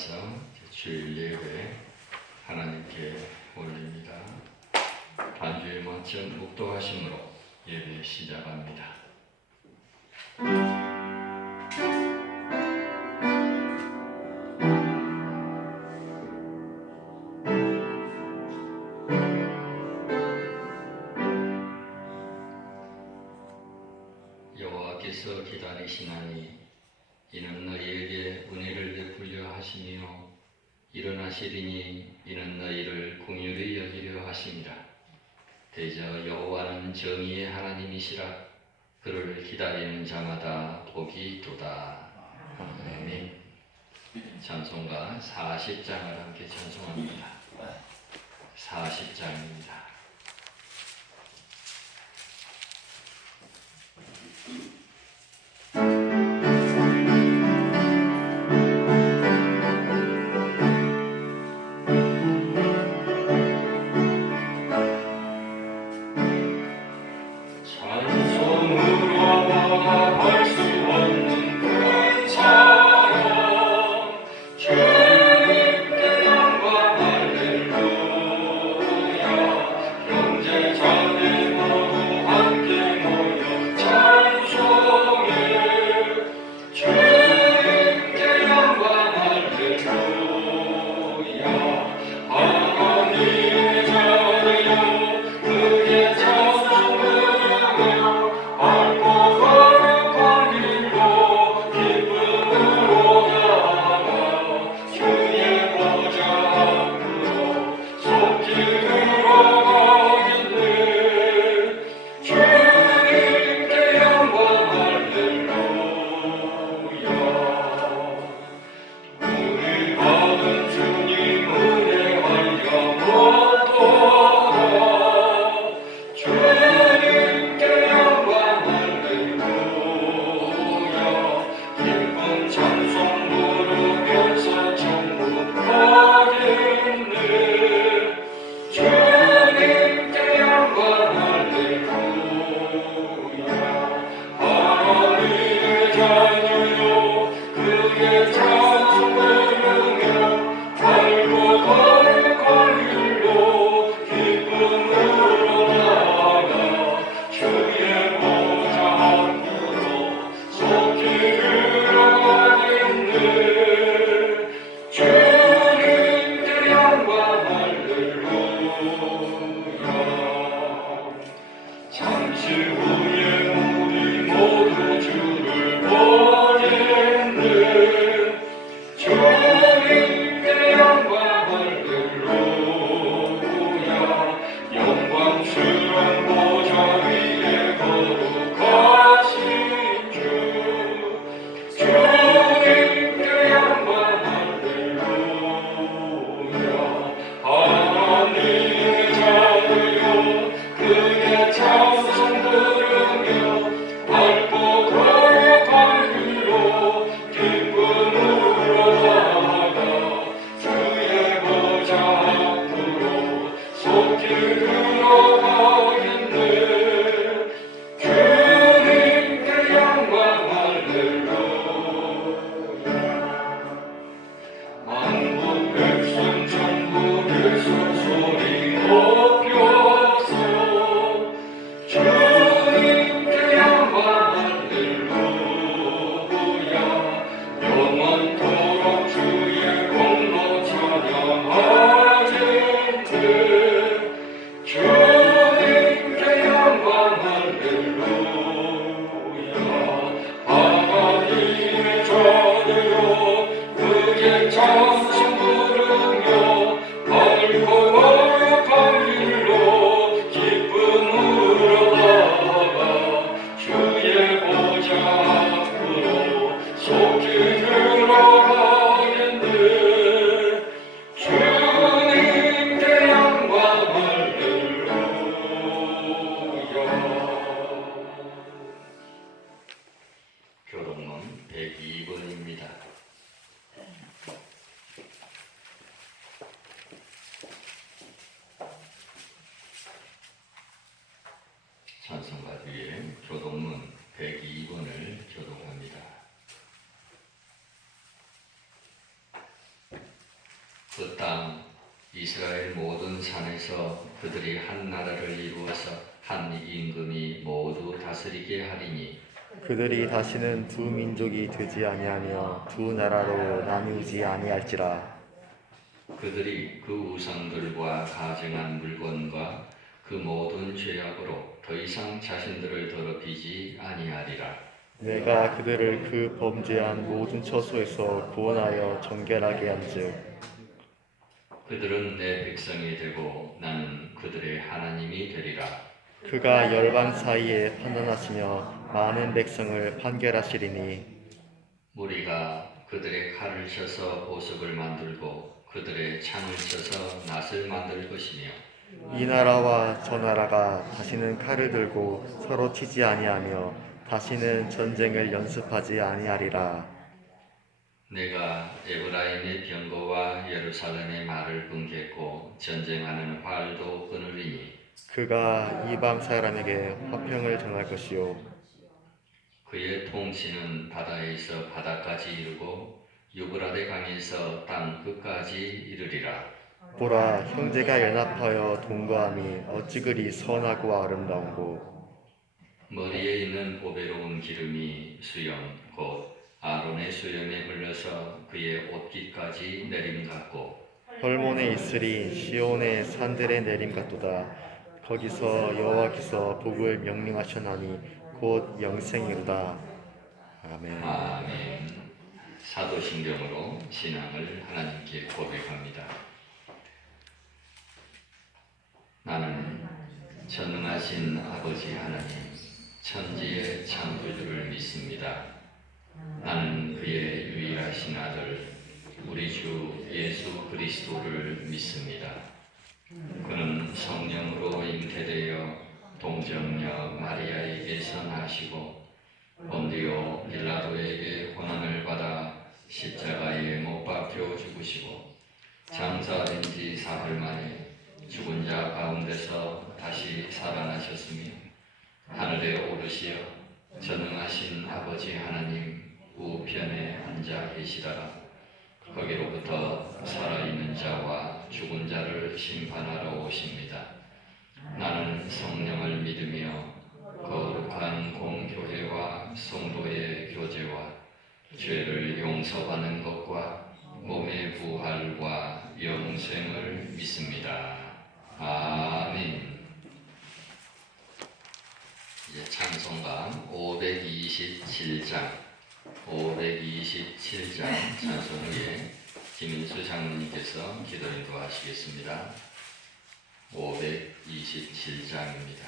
나와서 주일 예배 하나님께 올립니다. 반주에 맞춘 묵도하심으로 예배 시작합니다. 여호와께서 기다리시나니 이는 너희에게 은혜를 베풀려 하시며 일어나시리니 이는 너희를 긍휼히 여기려 하심이라. 대저 여호와는 정의의 하나님이시라. 그를 기다리는 자마다 복이 있도다. 아멘. 찬송가 40장을 함께 찬송합니다. 40장입니다. 교독문 102번입니다. 찬송가 뒤에 교독문 102번을 교독합니다. 그 땅 이스라엘 모든 산에서 그들이 한 나라를 이루어서 한 임금이 모두 다스리게 하리니 그들이 다시는 두 민족이 되지 아니하며 두 나라로 나누지 아니할지라. 그들이 그 우상들과 가증한 물건과 그 모든 죄악으로 더 이상 자신들을 더럽히지 아니하리라. 내가 그들을 그 범죄한 모든 처소에서 구원하여 정결하게 한즉 그들은 내 백성이 되고 나는 그들의 하나님이 되리라. 그가 열방 사이에 판단하시며 많은 백성을 판결하시리니 무리가 그들의 칼을 쳐서 보석을 만들고 그들의 창을 쳐서 낫을 만들 것이며 이 나라와 저 나라가 다시는 칼을 들고 서로 치지 아니하며 다시는 전쟁을 연습하지 아니하리라. 내가 에브라임의 병거와 예루살렘의 말을 끊겠고 전쟁하는 활도 끊으리니 그가 이방 사람에게 화평을 전할 것이요 그의 통치는 바다에서 바다까지 이르고 유브라데 강에서 땅 끝까지 이르리라. 보라 형제가 연합하여 동거함이 어찌 그리 선하고 아름다운고 머리에 있는 보배로운 기름이 수염 곧 아론의 수염에 흘러서 그의 옷깃까지 내림 같고 헐몬에 있으리 시온의 산들의 내림 같도다. 거기서 여호와께서 복을 명령하셨나니 곧 영생이로다. 아멘. 아멘. 사도신경으로 신앙을 하나님께 고백합니다. 나는 전능하신 아버지 하나님, 천지의 창조주를 믿습니다. 나는 그의 유일하신 아들, 우리 주 예수 그리스도를 믿습니다. 그는 성령으로 잉태되어 동정녀 마리아에게서 나시고 본디오 빌라도에게 고난을 받아 십자가에 못 박혀 죽으시고 장사된 지 사흘 만에 죽은 자 가운데서 다시 살아나셨으며 하늘에 오르시어 전능하신 아버지 하나님 우편에 앉아 계시다가 거기로부터 살아있는 자와 죽은 자를 심판하러 오십니다. 나는 성령을 믿으며 거룩한 공교회와 성도의 교제와 죄를 용서받는 것과 몸의 부활과 영생을 믿습니다. 아멘. 이제 찬송가 527장 찬송 후에 김인수 장로님께서 기도 인도하시겠습니다. 527장입니다.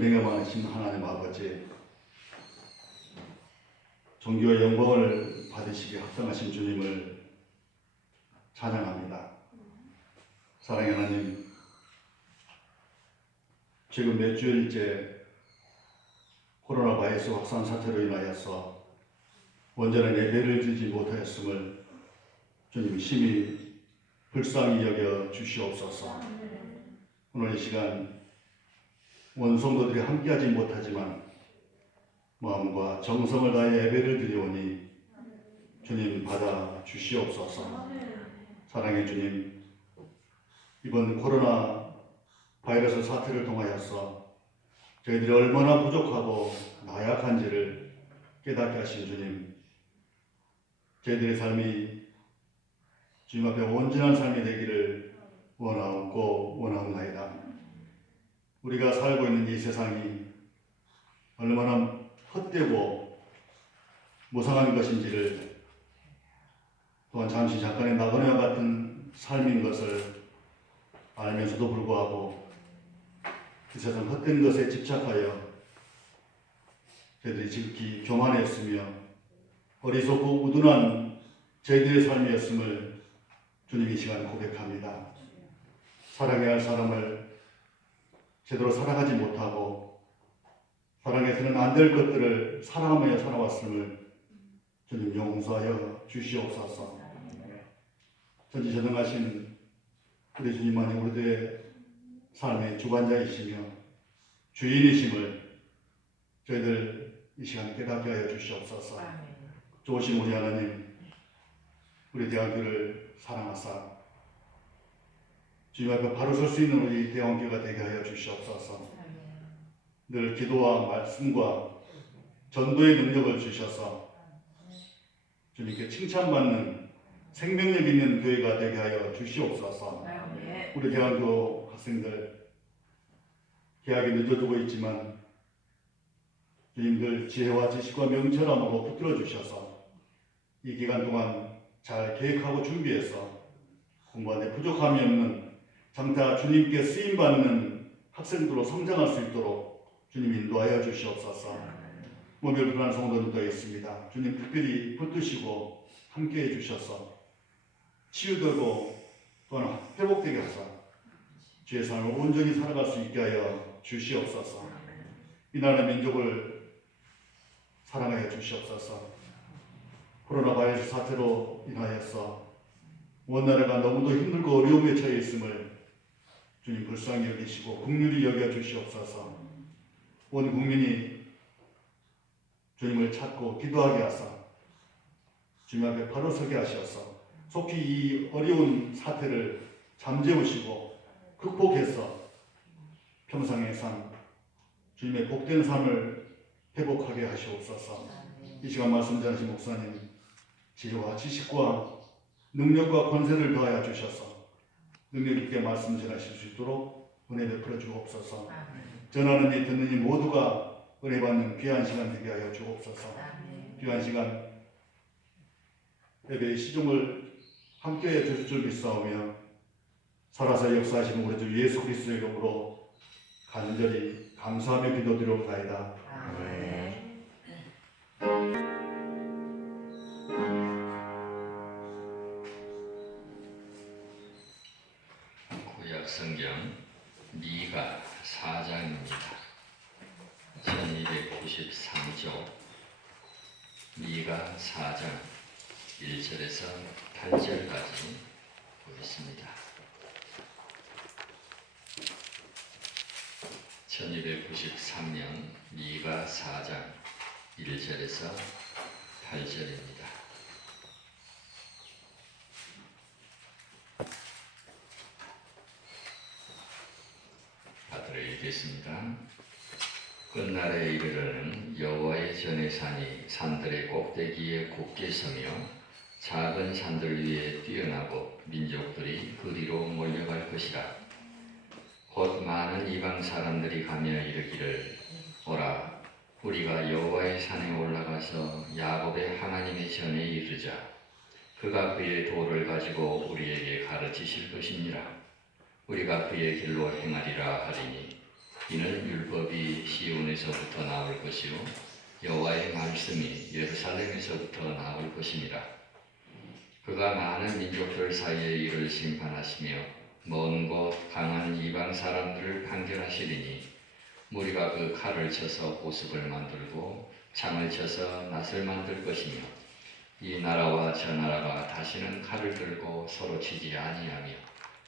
은혜가 많으신 하나님 아버지, 존귀와 영광을 받으시기에 합당하신 주님을 찬양합니다. 사랑의 하나님, 지금 몇 주일째 코로나 바이러스 확산 사태로 인하여서 온전한 예배를 드리지 못하였음을 주님 심히 불쌍히 여겨 주시옵소서. 오늘 이 시간 원성도들이 함께하지 못하지만 마음과 정성을 다해 예배를 드리오니 주님 받아 주시옵소서. 사랑의 주님, 이번 코로나 바이러스 사태를 통하여서 저희들이 얼마나 부족하고 나약한지를 깨닫게 하신 주님, 저희들의 삶이 주님 앞에 온전한 삶이 되기를 원하옵나이다. 우리가 살고 있는 이 세상이 얼마나 헛되고 무상한 것인지를, 또한 잠깐의 나그네와 같은 삶인 것을 알면서도 불구하고 그 세상 헛된 것에 집착하여 저희들이 지극히 교만했으며 어리석고 우둔한 저희들의 삶이었음을 주님 이 시간 고백합니다. 사랑해야 할 사람을 제대로 살아가지 못하고 사랑해서는 안 될 것들을 사랑하며 살아왔음을 주님 용서하여 주시옵소서. 전지전능하신 우리 주님만이 우리들의 삶의 주관자이시며 주인이심을 저희들 이 시간 깨닫게 하여 주시옵소서. 좋으신 우리 하나님, 우리 대학교를 사랑하사 주님 앞에 바로 설 수 있는 우리 대원교가 되게 하여 주시옵소서. 늘 기도와 말씀과 전도의 능력을 주셔서 주님께 칭찬받는 생명력 있는 교회가 되게 하여 주시옵소서. 우리 대학교 학생들 개학이 늦어지고 있지만 주님들 지혜와 지식과 명철함으로 붙들어 주셔서 이 기간 동안 잘 계획하고 준비해서 공부하는데 부족함이 없는 장차 주님께 쓰임받는 학생들로 성장할 수 있도록 주님 인도하여 주시옵소서. 몸이 불안한 성도님도 있습니다. 주님 특별히 붙드시고 함께해 주셔서 치유되고 또한 회복되게 하사 주의 삶을 온전히 살아갈 수 있게 하여 주시옵소서. 이 나라 민족을 사랑하여 주시옵소서. 코로나 바이러스 사태로 인하여서 온 나라가 너무도 힘들고 어려움에 처해 있음을 주님 불쌍히 여기시고 긍휼히 여겨 주시옵소서. 온 국민이 주님을 찾고 기도하게 하사 주님 앞에 바로 서게 하셔서 속히 이 어려운 사태를 잠재우시고 극복해서 평상의 삶, 주님의 복된 삶을 회복하게 하시옵소서. 이 시간 말씀 전하신 목사님 지혜와 지식과 능력과 권세를 더하여 주셔서 능력 있게 말씀 전하실 수 있도록 은혜 베풀어 주옵소서. 전하는 이 듣는 이 모두가 은혜 받는 귀한 시간 되게 하여 주옵소서. 귀한 시간 예배의 시종을 함께 주실 줄 믿사오며 살아서 역사하시는 우리 주 예수 그리스도의 이름으로 간절히 감사하며 기도드리옵나이다. 아멘. 구약 성경 미가 4장입니다. 1293조 미가 4장 1절에서 8절까지 보겠습니다. 1293년 미가 4장 1절에서 8절입니다. 받들어 읽겠습니다. 끝날에 이르러는 여호와의 전의 산이 산들의 꼭대기에 굳게 서며 작은 산들 위에 뛰어나고 민족들이 그리로 몰려갈 것이라. 곧 많은 이방 사람들이 가며 이르기를 오라 우리가 여호와의 산에 올라가서 야곱의 하나님의 전에 이르자. 그가 그의 도를 가지고 우리에게 가르치실 것이니라. 우리가 그의 길로 행하리라 하리니 이는 율법이 시온에서부터 나올 것이요 여호와의 말씀이 예루살렘에서부터 나올 것입니다. 그가 많은 민족들 사이에 이를 심판하시며 먼 곳 강한 이방 사람들을 판결하시리니 무리가 그 칼을 쳐서 보습을 만들고 창을 쳐서 낫을 만들 것이며 이 나라와 저 나라가 다시는 칼을 들고 서로 치지 아니하며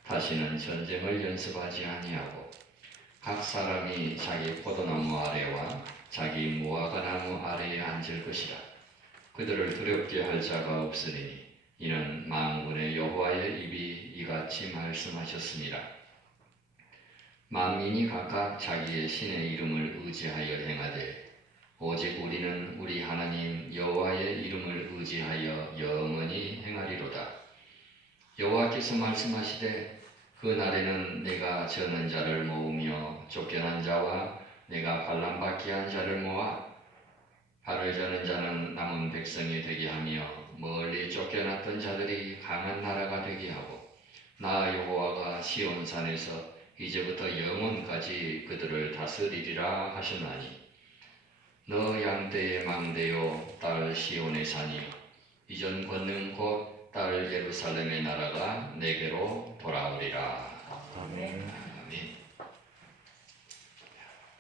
다시는 전쟁을 연습하지 아니하고 각 사람이 자기 포도나무 아래와 자기 무화과나무 아래에 앉을 것이라. 그들을 두렵게 할 자가 없으리니 이는 만군의 여호와의 입이 이같이 말씀하셨습니다. 만민이 각각 자기의 신의 이름을 의지하여 행하되 오직 우리는 우리 하나님 여호와의 이름을 의지하여 영원히 행하리로다. 여호와께서 말씀하시되 그 날에는 내가 저는 자를 모으며 쫓겨난 자와 내가 환난받게 한 자를 모아 발을 저는 자는 남은 백성이 되게 하며 멀리 쫓겨났던 자들이 강한 나라가 되게 하고 나 여호와가 시온산에서 이제부터 영원까지 그들을 다스리리라 하셨나니 너 양떼의 망대요 딸 시온의 산이요 이전 권능 곧 딸 예루살렘의 나라가 내게로 돌아오리라. 아멘. 아멘.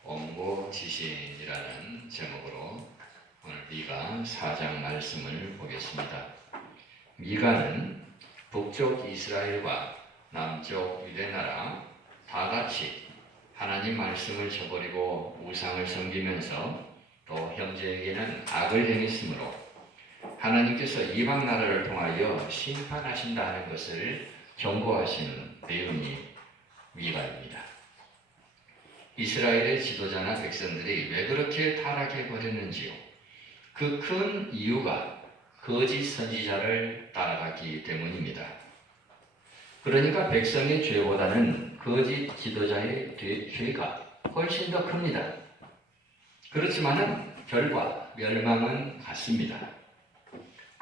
옹보지신이라는 제목으로 오늘 미가 4장 말씀을 보겠습니다. 미가는 북쪽 이스라엘과 남쪽 유대나라 다 같이 하나님 말씀을 저버리고 우상을 섬기면서 또 형제에게는 악을 행했으므로 하나님께서 이방 나라를 통하여 심판하신다 하는 것을 경고하시는 내용이 미가입니다. 이스라엘의 지도자나 백성들이 왜 그렇게 타락해 버렸는지요? 그 큰 이유가 거짓 선지자를 따라갔기 때문입니다. 그러니까 백성의 죄보다는 거짓 지도자의 죄가 훨씬 더 큽니다. 그렇지만은 결과, 멸망은 같습니다.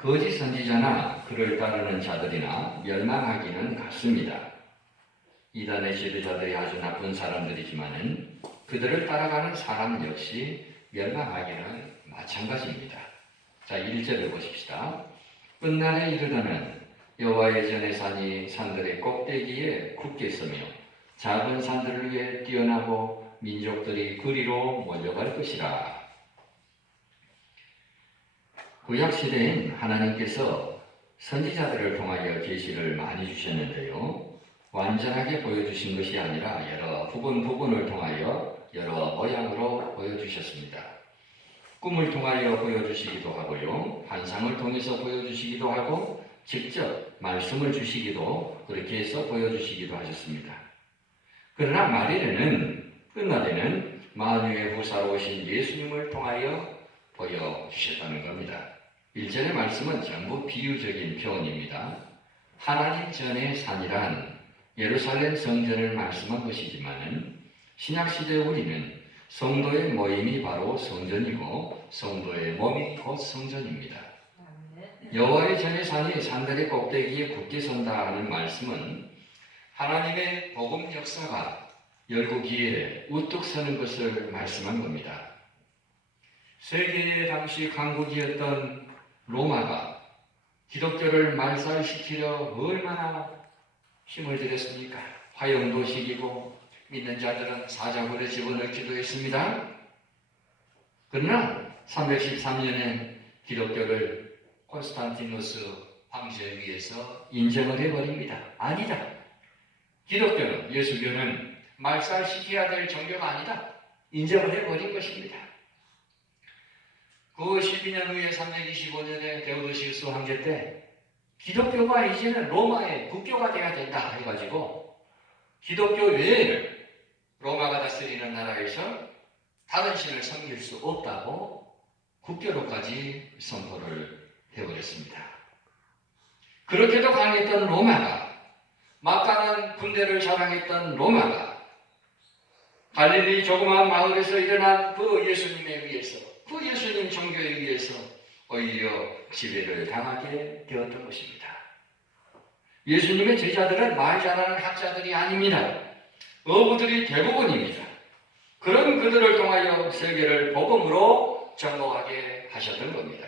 거짓 선지자나 그를 따르는 자들이나 멸망하기는 같습니다. 이단의 지도자들이 아주 나쁜 사람들이지만은 그들을 따라가는 사람 역시 멸망하기는 마찬가지입니다. 자, 1절을 보십시다. 끝날에 이르다는 여호와의 전의 산이 산들의 꼭대기에 굳게 서며 작은 산들을 위해 뛰어나고 민족들이 그리로 몰려갈 것이라. 구약 시대엔 하나님께서 선지자들을 통하여 계시를 많이 주셨는데요. 완전하게 보여주신 것이 아니라 여러 부분을 통하여 여러 모양으로 보여주셨습니다. 꿈을 통하여 보여주시기도 하고요. 환상을 통해서 보여주시기도 하고 직접 말씀을 주시기도 그렇게 해서 보여주시기도 하셨습니다. 그러나 말일에는 끝날에는 만유의 후사로 오신 예수님을 통하여 보여주셨다는 겁니다. 1절의 말씀은 전부 비유적인 표현입니다. 하나님 전의 산이란 예루살렘 성전을 말씀한 것이지만 신약시대 우리는 성도의 모임이 바로 성전이고 성도의 몸이 곧 성전입니다. 여호와의 전의 산이 산들의 꼭대기에 굳게 선다 하는 말씀은 하나님의 복음 역사가 열국기에 우뚝 서는 것을 말씀한 겁니다. 세계의 당시 강국이었던 로마가 기독교를 말살시키려 얼마나 힘을 들였습니까? 화형도 시키고 믿는 자들은 사자굴에 집어넣기도 했습니다. 그러나 313년에 기독교를 콘스탄티누스 황제에 의해서 인정을 해버립니다. 아니다. 기독교는, 예수교는 말살시켜야 될 종교가 아니다. 인정을 해버린 것입니다. 그 12년 후에 325년에 데오도시우스 황제 때 기독교가 이제는 로마의 국교가 돼야 된다 해가지고 기독교 외에는 로마가 다스리는 나라에서 다른 신을 섬길 수 없다고 국교로까지 선포를 해버렸습니다. 그렇게도 강했던 로마가, 막강한 군대를 자랑했던 로마가 갈릴리 조그마한 마을에서 일어난 그 예수님에 의해서, 그 예수님 종교에 의해서 오히려 지배를 당하게 되었던 것입니다. 예수님의 제자들은 말 잘하는 학자들이 아닙니다. 어부들이 대부분입니다. 그런 그들을 통하여 세계를 복음으로 정복하게 하셨던 겁니다.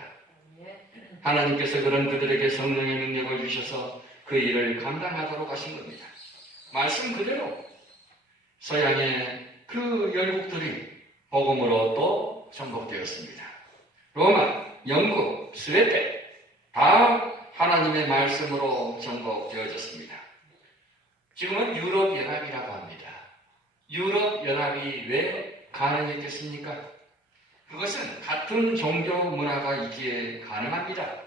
하나님께서 그런 그들에게 성령의 능력을 주셔서 그 일을 감당하도록 하신 겁니다. 말씀 그대로 서양의 그 열국들이 복음으로 또 정복되었습니다. 로마, 영국, 스웨덴 다 하나님의 말씀으로 정복되어졌습니다. 지금은 유럽연합이라고 합니다. 유럽연합이 왜 가능했겠습니까? 그것은 같은 종교 문화가 있기에 가능합니다.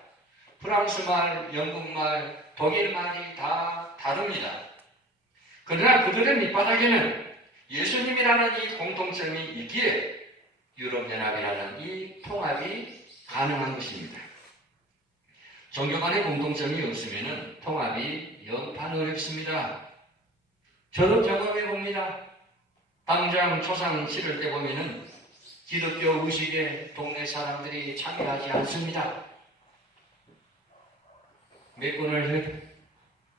프랑스말, 영국말, 독일말이 다 다릅니다. 그러나 그들의 밑바닥에는 예수님이라는 이 공통점이 있기에 유럽연합이라는 이 통합이 가능한 것입니다. 종교 간의 공통점이 없으면 통합이 영판 어렵습니다. 저도 경험해 봅니다. 당장 초상 치를 때 보면은 기독교 의식에 동네 사람들이 참여하지 않습니다. 몇 분을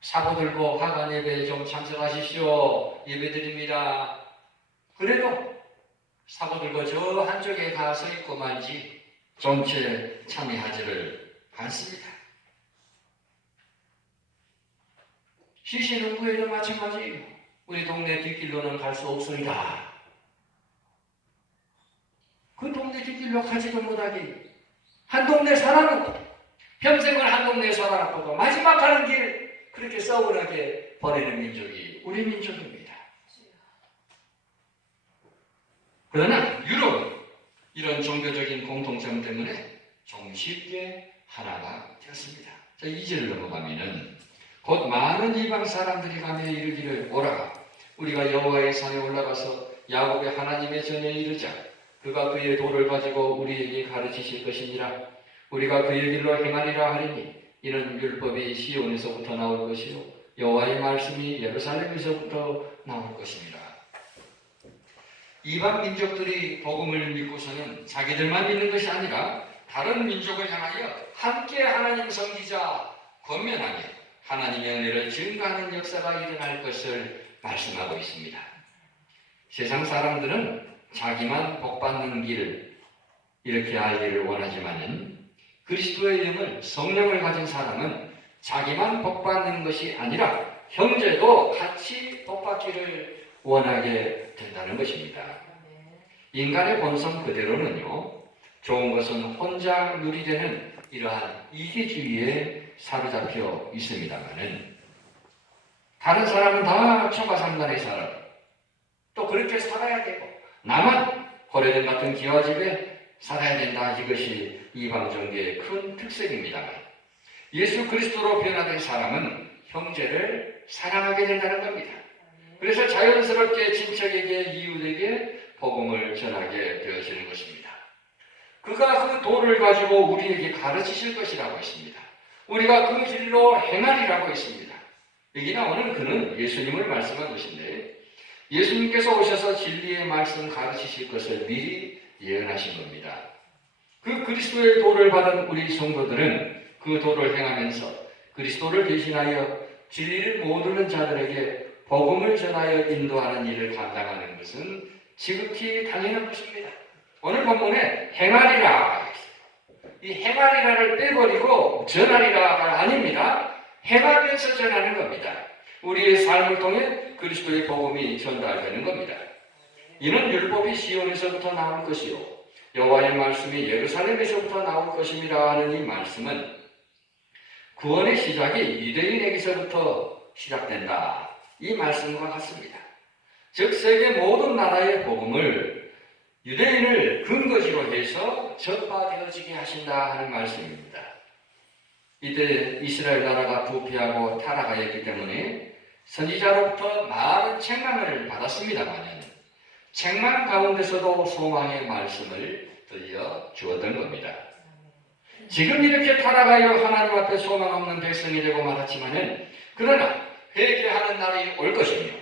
사고 들고 하간 예배에 좀 참석하십시오. 예배드립니다. 그래도 사고 들고 저 한쪽에 가서 있고만지 정치에 참여하지를 않습니다. 시신응구에도 마찬가지예요. 우리 동네 뒷길로는 갈 수 없습니다. 그 동네 뒷길로 가지도 못하게 한 동네 살아놓고 평생을 한 동네에 살아놓고 마지막 가는 길 그렇게 서운하게 버리는 민족이 우리 민족입니다. 그러나 유럽은 이런 종교적인 공통점 때문에 좀 쉽게 하나가 되었습니다. 자, 2절 넘어가면은 곧 많은 이방 사람들이 가며 이르기를 오라 우리가 여호와의 산에 올라가서 야곱의 하나님의 전에 이르자 그가 그의 돌을 가지고 우리에게 가르치실 것이니라 우리가 그의 길로 행하리라 하리니 이는 율법이 시온에서부터 나올 것이요 여호와의 말씀이 예루살렘에서부터 나올 것이니라. 이방 민족들이 복음을 믿고서는 자기들만 믿는 것이 아니라 다른 민족을 향하여 함께 하나님 섬기자 권면하며 하나님의 은혜를 증거하는 역사가 일어날 것을 말씀하고 있습니다. 세상 사람들은 자기만 복받는 길 이렇게 알기를 원하지만은 그리스도의 영을 성령을 가진 사람은 자기만 복받는 것이 아니라 형제도 같이 복받기를 원하게 된다는 것입니다. 인간의 본성 그대로는요 좋은 것은 혼자 누리려는 이러한 이기주의에 사로잡혀 있습니다만은 다른 사람은 다 초가상간의 사람 또 그렇게 살아야 되고 나만 고려된 같은 기와집에 살아야 된다. 이것이 이방종교의 큰 특색입니다만 예수 그리스도로 변화된 사람은 형제를 사랑하게 된다는 겁니다. 그래서 자연스럽게 친척에게 이웃에게 복음을 전하게 되어지는 것입니다. 그가 그 도를 가지고 우리에게 가르치실 것이라고 했습니다. 우리가 그 길로 행하리라고 했습니다. 여기 나오는 그는 예수님을 말씀한 것인데 예수님께서 오셔서 진리의 말씀 가르치실 것을 미리 예언하신 겁니다. 그 그리스도의 도를 받은 우리 성도들은 그 도를 행하면서 그리스도를 대신하여 진리를 모르는 자들에게 복음을 전하여 인도하는 일을 감당하는 것은 지극히 당연한 것입니다. 오늘 본문에 행하리라, 이 행하리라를 빼버리고 전하리라가 아닙니다. 행하면서 전하는 겁니다. 우리의 삶을 통해 그리스도의 복음이 전달되는 겁니다. 이는 율법이 시온에서부터 나올 것이요 여호와의 말씀이 예루살렘에서부터 나올 것입니다 하는 이 말씀은 구원의 시작이 유대인에게서부터 시작된다. 이 말씀과 같습니다. 즉 세계 모든 나라의 복음을 유대인을 근거지로 해서 전파되어지게 하신다 하는 말씀입니다. 이때 이스라엘 나라가 부패하고 타락하였기 때문에 선지자로부터 많은 책망을 받았습니다만 책망 가운데서도 소망의 말씀을 들려 주었던 겁니다. 지금 이렇게 타락하여 하나님 앞에 소망 없는 백성이 되고 말았지만은 그러나 회개하는 날이 올 것이며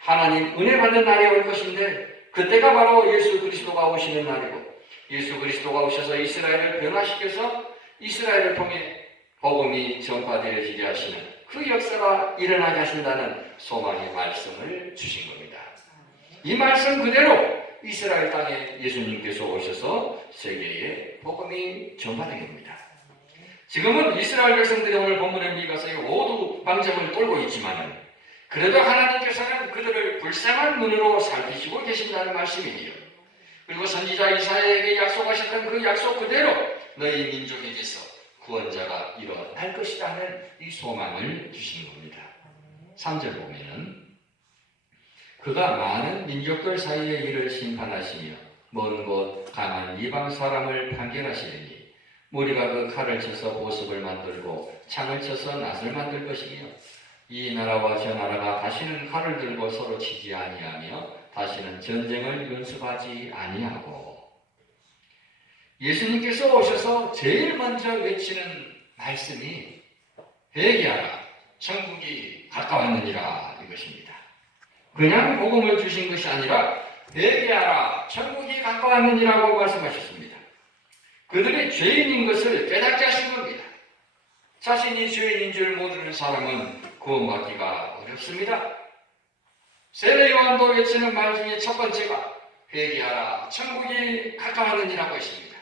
하나님 은혜 받는 날이 올 것인데 그때가 바로 예수 그리스도가 오시는 날이고 예수 그리스도가 오셔서 이스라엘을 변화시켜서 이스라엘을 통해 복음이 전파되어지게 하시는 그 역사가 일어나게 하신다는 소망의 말씀을 주신 겁니다. 이 말씀 그대로 이스라엘 땅에 예수님께서 오셔서 세계에 복음이 전파된 겁니다. 지금은 이스라엘 백성들이 오늘 본문의 미가서에 모두 방점을 돌고 있지만 그래도 하나님께서는 그들을 불쌍한 눈으로 살피시고 계신다는 말씀이에요. 그리고 선지자 이사야에게 약속하셨던 그 약속 그대로 너희 민족에게서 구원자가 일어날 것이다 하는 이 소망을 주시는 겁니다. 3절 보면은 그가 많은 민족들 사이의 일을 심판하시며 먼 곳 강한 이방 사람을 판결하시리니 무리가 그 칼을 쳐서 보습을 만들고 창을 쳐서 낫을 만들 것이며 이 나라와 저 나라가 다시는 칼을 들고 서로 치지 아니하며 다시는 전쟁을 연습하지 아니하고 예수님께서 오셔서 제일 먼저 외치는 말씀이 회개하라 천국이 가까웠느니라 이것입니다. 그냥 복음을 주신 것이 아니라 회개하라 천국이 가까웠느니라고 말씀하셨습니다. 그들이 죄인인 것을 깨닫게 하신 겁니다. 자신이 죄인인 줄 모르는 사람은 구원받기가 어렵습니다. 세례 요한도 외치는 말 중에 첫 번째가 회개하라 천국이 가까웠느니라고 했습니다.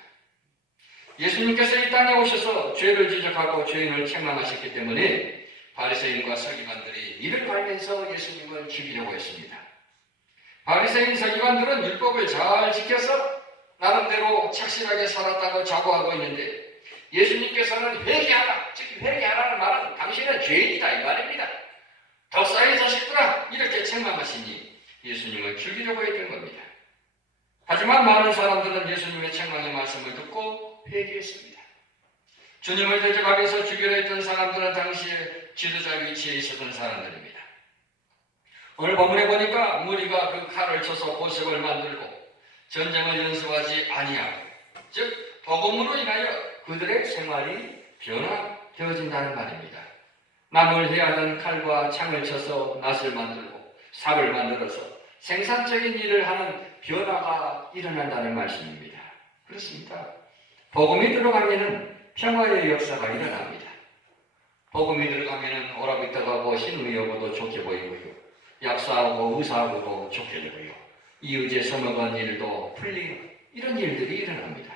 예수님께서 이 땅에 오셔서 죄를 지적하고 죄인을 책망하셨기 때문에 바리새인과 서기관들이 이를 갈면서 예수님을 죽이려고 했습니다. 바리새인 서기관들은 율법을 잘 지켜서 나름대로 착실하게 살았다고 자부하고 있는데 예수님께서는 회개하라, 즉 회개하라는 말은 당신은 죄인이다 이 말입니다. 덕사의 자식들아 이렇게 책망하시니 예수님을 죽이려고 했던 겁니다. 하지만 많은 사람들은 예수님의 책망의 말씀을 듣고 회개했습니다. 주님을 대적하면서 죽이려 했던 사람들은 당시에 지도자 위치에 있었던 사람들입니다. 오늘 본문에 보니까 무리가 그 칼을 쳐서 보석을 만들고 전쟁을 연습하지 아니하고 즉 복음으로 인하여 그들의 생활이 변화되어진다는 말입니다. 남을 해하던 칼과 창을 쳐서 낫을 만들고 삽을 만들어서 생산적인 일을 하는 변화가 일어난다는 말씀입니다. 그렇습니다. 복음이 들어가면은 평화의 역사가 일어납니다. 복음이 들어가면은 오라고 있다가 뭐 신의하고도 좋게 보이고요. 약사하고 의사하고도 좋게 되고요. 이웃에 서먹은 일도 풀리고 이런 일들이 일어납니다.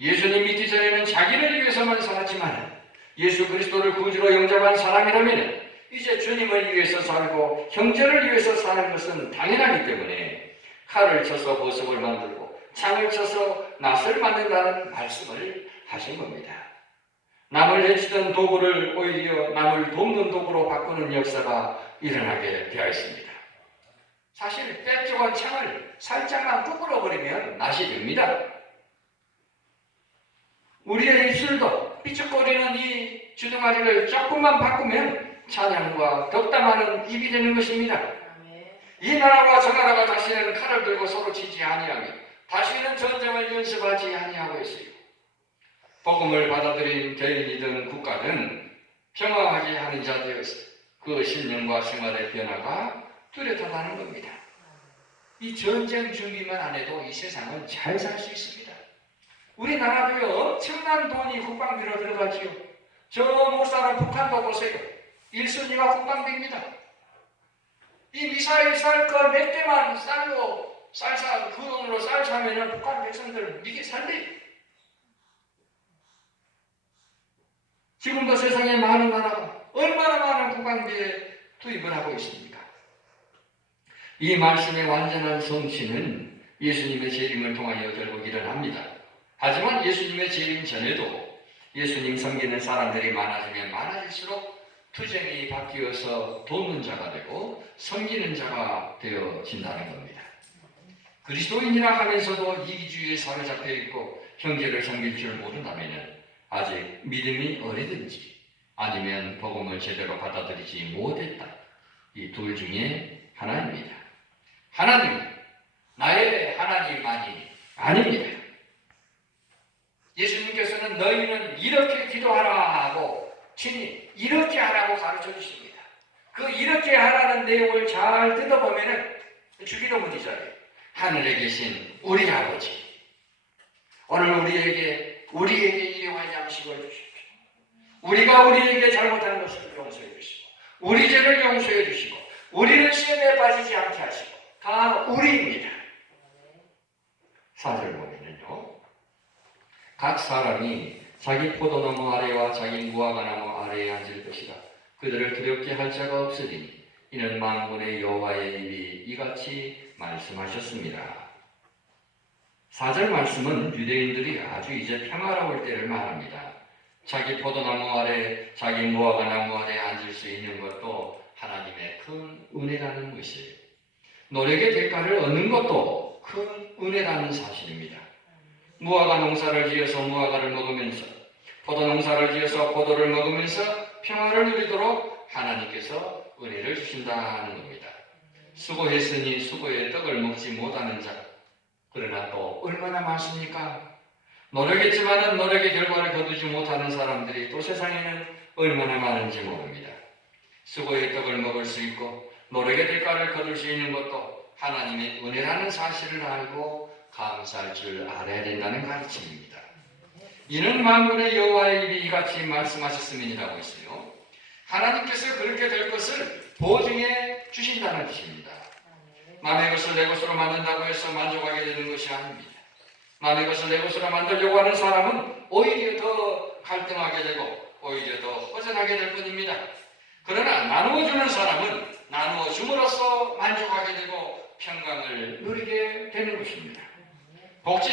예수님 믿기 전에는 자기를 위해서만 살았지만 예수 그리스도를 구주로 영접한 사람이라면 이제 주님을 위해서 살고 형제를 위해서 사는 것은 당연하기 때문에 칼을 쳐서 보석을 만들고 창을 쳐서 낫을 만든다는 말씀을 하신 겁니다. 남을 해치던 도구를 오히려 남을 돕는 도구로 바꾸는 역사가 일어나게 되어 있습니다. 사실 빽조간 창을 살짝만 구부러버리면 낫이 됩니다. 우리의 입술도 삐죽거리는 이 주둥아리를 조금만 바꾸면 찬양과 덕담하는 입이 되는 것입니다. 이 나라와 저 나라가 다시는 칼을 들고 서로 치지 아니하며 다시는 전쟁을 연습하지 아니하고 있어요. 복음을 받아들인 개인이든 국가든 평화하게 하는 자들에서 그 신념과 생활의 변화가 뚜렷하다는 겁니다. 이 전쟁 준비만 안 해도 이 세상은 잘 살 수 있습니다. 우리나라도요 엄청난 돈이 국방비로 들어가지요. 저 못 사는 북한도 보세요. 1순위가 국방비입니다. 이 미사일 쌀 거 몇 개만 쌀로 그 돈으로 쌀 사면은 북한 백성들은 이게 살리. 지금도 세상에 많은 나라가 얼마나 많은 국방비에 투입을 하고 있습니까? 이 말씀의 완전한 성취는 예수님의 재림을 통하여 결국 일어납니다. 하지만 예수님의 재림 전에도 예수님 섬기는 사람들이 많아지면 많아질수록 투쟁이 바뀌어서 돕는 자가 되고 섬기는 자가 되어진다는 겁니다. 그리스도인이라 하면서도 이기주의에 사로잡혀 있고 형제를 섬길 줄 모른다면 아직 믿음이 어리든지 아니면 복음을 제대로 받아들이지 못했다. 이 둘 중에 하나입니다. 하나님, 나의 하나님만이 아닙니다. 예수님께서는 너희는 이렇게 기도하라 하고 친히 이렇게 하라고 가르쳐 주십니다. 그 이렇게 하라는 내용을 잘 뜯어보면 주기도문이잖아요. 하늘에 계신 우리 아버지, 오늘 우리에게 일용할 양식을 주십시오. 우리가 우리에게 잘못한 것을 용서해 주시고 우리 죄를 용서해 주시고 우리를 시험에 빠지지 않게 하시고 다 우리입니다. 4절 보면요. 각 사람이 자기 포도나무 아래와 자기 무화과나무 아래에 앉을 것이라. 그들을 두렵게 할 자가 없으리니 이는 만군의 여호와의 입이 이같이 말씀하셨습니다. 4절 말씀은 유대인들이 아주 이제 평화로울 때를 말합니다. 자기 포도나무 아래, 자기 무화과나무 아래 앉을 수 있는 것도 하나님의 큰 은혜라는 것이에요. 노력의 대가를 얻는 것도 큰 은혜라는 사실입니다. 무화과 농사를 지어서 무화과를 먹으면서, 포도 농사를 지어서 포도를 먹으면서 평화를 누리도록 하나님께서 은혜를 주신다는 겁니다. 수고했으니 수고의 떡을 먹지 못하는 자, 그러나 또 얼마나 많습니까? 노력했지만은 노력의 결과를 거두지 못하는 사람들이 또 세상에는 얼마나 많은지 모릅니다. 수고의 떡을 먹을 수 있고 노력의 대가를 거둘 수 있는 것도 하나님의 은혜라는 사실을 알고 감사할 줄 알아야 된다는 가르침입니다. 이는 만군의 여호와의 입이 이같이 말씀하셨음이라고 했어요. 하나님께서 그렇게 될 것을 보증해 주신다는 뜻입니다. 남의 것을 내 것으로 만든다고 해서 만족하게 되는 것이 아닙니다. 남의 것을 내 것으로 만들려고 하는 사람은 오히려 더 갈등하게 되고 오히려 더 허전하게 될 뿐입니다. 그러나 나누어주는 사람은 나누어줌으로써 만족하게 되고 평강을 누리게 되는 것입니다. 복지